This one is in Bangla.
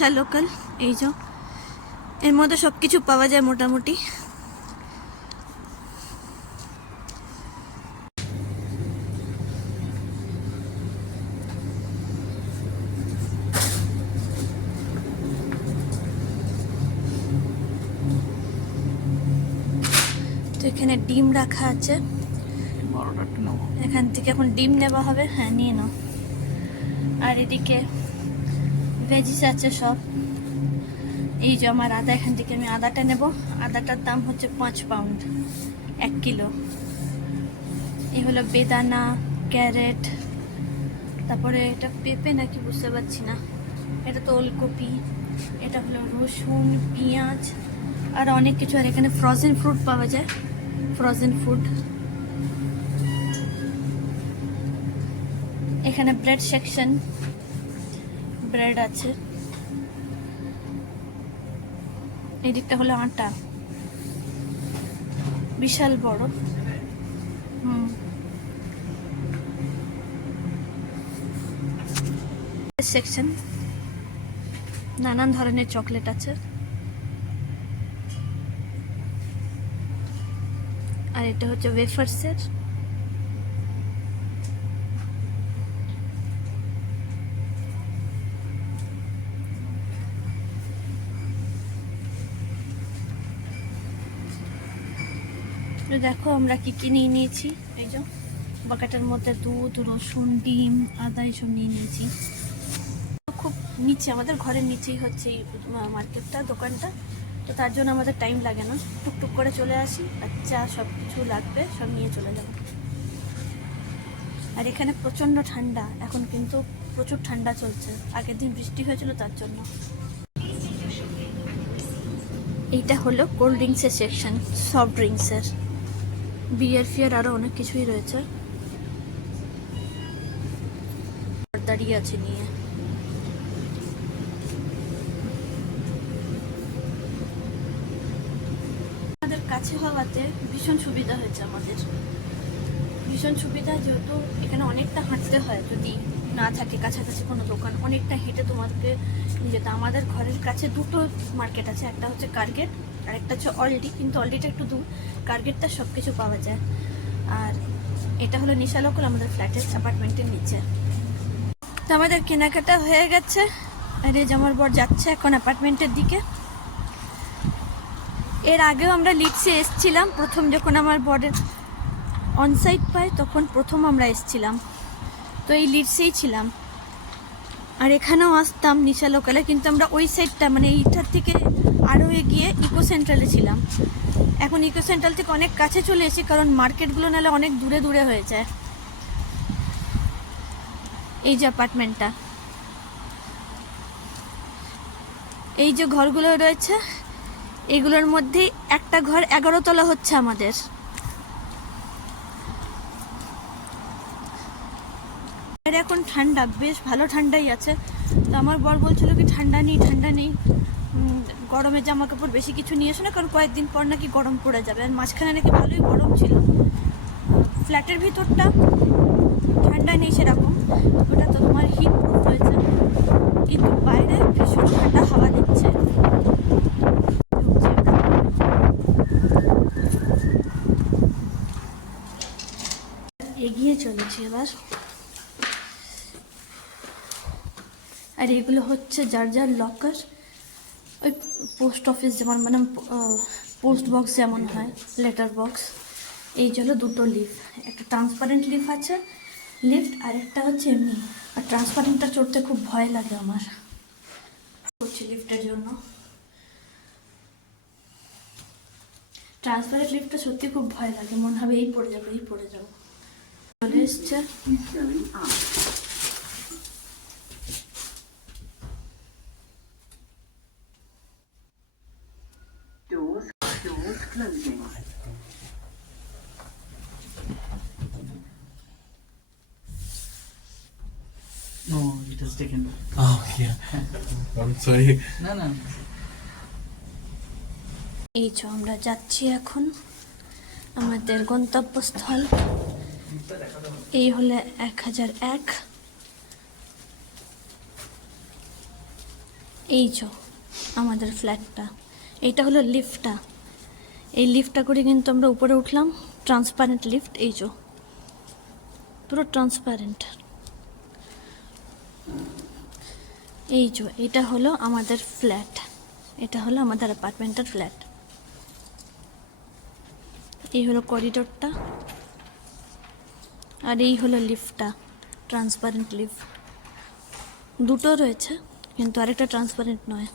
নিশা লোকাল। এই যে এর মধ্যে সব কিছু পাওয়া যায় মোটামুটি। তো এখানে ডিম রাখা আছে, এখান থেকে এখন ডিম নেওয়া হবে। হ্যাঁ নিয়ে নাও। আর এদিকে ভেজিস আছে সব। এই যে আমার আদা, এখান থেকে আমি আদাটা নেব। আদাটার দাম হচ্ছে 5 পাউন্ড 1 কিলো। এই হলো বেদানা, ক্যারেট, তারপরে এটা পেঁপে নাকি বুঝতে পারছি না, এটা তো ওলকপি, এটা হলো রসুন, পেঁয়াজ আর অনেক কিছু। আর এখানে ফ্রোজেন ফ্রুট পাওয়া যায়, ফ্রোজেন ফুড। এখানে ব্রেড সেকশন, ব্রেড আছে। এই দিকটা হলো আটা, বিশাল বড়। সেকশন, নানান ধরনের চকলেট আছে। আর এটা হচ্ছে ওয়েফার্সের। দেখো আমরা কি কি নিয়ে নিয়েছি। এই যে বাকেটের মধ্যে দুধ, রসুন, ডিম, আদা এসব নিয়ে নিয়েছি। খুব নিচে, আমাদের ঘরের নিচেই হচ্ছে এই মার্কেটটা, দোকানটা। তো তার জন্য আমাদের টাইম লাগে না, টুকটুক করে চলে আসি, আর যা সব কিছু লাগবে সব নিয়ে চলে যাব। আর এখানে প্রচণ্ড ঠান্ডা এখন, কিন্তু প্রচুর ঠান্ডা চলছে। আগের দিন বৃষ্টি হয়েছিল তার জন্য। এইটা হলো কোল্ড ড্রিঙ্কসের সেকশন, সফট ড্রিঙ্কসের, বিয়ার ফিয়ার আরও অনেক কিছুই রয়েছে। দাঁড়িয়ে আছে নিয়ে। আমাদের কাছে হওয়াতে ভীষণ সুবিধা হয়েছে আমাদের, ভীষণ সুবিধা। যেহেতু এখানে অনেকটা হাঁটতে হয়, যদি না থাকে কাছাকাছি কোনো দোকান, অনেকটা হেঁটে তোমাদেরকে নিয়ে যেতে। আমাদের ঘরের কাছে দুটো মার্কেট আছে, একটা হচ্ছে কার্গেট আর একটা হচ্ছে অলডি, কিন্তু অলডিটা একটু দূর, কার্গেটটা সব কিছু পাওয়া যায়। আর এটা হলো নিশা লোকাল, আমাদের ফ্ল্যাটের অ্যাপার্টমেন্টের নিচে। তো আমাদের কেনাকাটা হয়ে গেছে, আর এই যে আমার বর যাচ্ছে এখন অ্যাপার্টমেন্টের দিকে। এর আগেও আমরা লিডসে এসছিলাম, প্রথম যখন আমার বরের অনসাইট পায় তখন প্রথম আমরা এসছিলাম, তো এই লিডসেই ছিলাম। আর এখানেও আসতাম নিশা লোকালে, কিন্তু আমরা ওই সাইডটা মানে এইটার থেকে আরও এগিয়ে ইকো সেন্ট্রালে ছিলাম। এখন ইকো সেন্ট্রাল থেকে অনেক কাছে চলে এসেছি, কারণ মার্কেটগুলো নাহলে অনেক দূরে দূরে হয়ে যায়। এই যে অ্যাপার্টমেন্টটা, এই যে ঘরগুলো রয়েছে, এগুলোর মধ্যে একটা ঘর 11 তলা হচ্ছে আমাদের। এখন ঠান্ডা, বেশ ভালো ঠান্ডাই আছে। তো আমার বর বলছিল কি ঠান্ডা নেই, ঠান্ডা নেই, গরমে জামা কাপড় বেশি কিছু নিয়ে এসো না, কারণ কয়েকদিন পর নাকি গরম পড়ে যাবে। আর মাঝখানে নাকি ভালোই গরম ছিল। ফ্ল্যাটের ভিতরটা ঠান্ডা নেই সেরকম, ওটা তো তোমার হিট প্রুফ হয়েছে, কিন্তু বাইরে ভীষণ ঠান্ডা হাওয়া দিচ্ছে। এগিয়ে চলেছি এবার। আর এগুলো হচ্ছে যার যার লকার, ওই পোস্ট অফিস যেমন, মানে পোস্ট বক্স যেমন হয়, লেটার বক্স। এই হলো দুটো লিফট, একটা ট্রান্সপারেন্ট লিফট আছে, লিফট, আর একটা হচ্ছে এমনি। আর ট্রান্সপারেন্টটা চড়তে খুব ভয় লাগে আমার, হচ্ছে লিফটের জন্য। ট্রান্সপারেন্ট লিফটটা সত্যি খুব ভয় লাগে, মনে হবে এই পড়ে যাবো, এই পড়ে যাবো। চলে এসছে। Doors closing. No, it has taken. Oh, yeah. I'm sorry. No, no. এই যে আমরা যাচ্ছি এখন আমাদের গন্তব্যস্থল। এই হলো 1001। এই যে আমাদের ফ্ল্যাটটা, এইটা হলো লিফটটা। এই লিফটটা করে কিন্তু আমরা উপরে উঠলাম, ট্রান্সপারেন্ট লিফট, এই যে পুরো ট্রান্সপারেন্ট। এই যে এটা হলো আমাদের ফ্ল্যাট, এটা হলো আমাদের অ্যাপার্টমেন্টের ফ্ল্যাট। এই হলো করিডোরটা, আর এই হলো লিফটটা, ট্রান্সপারেন্ট লিফট। দুটো রয়েছে কিন্তু আরেকটা ট্রান্সপারেন্ট নয়।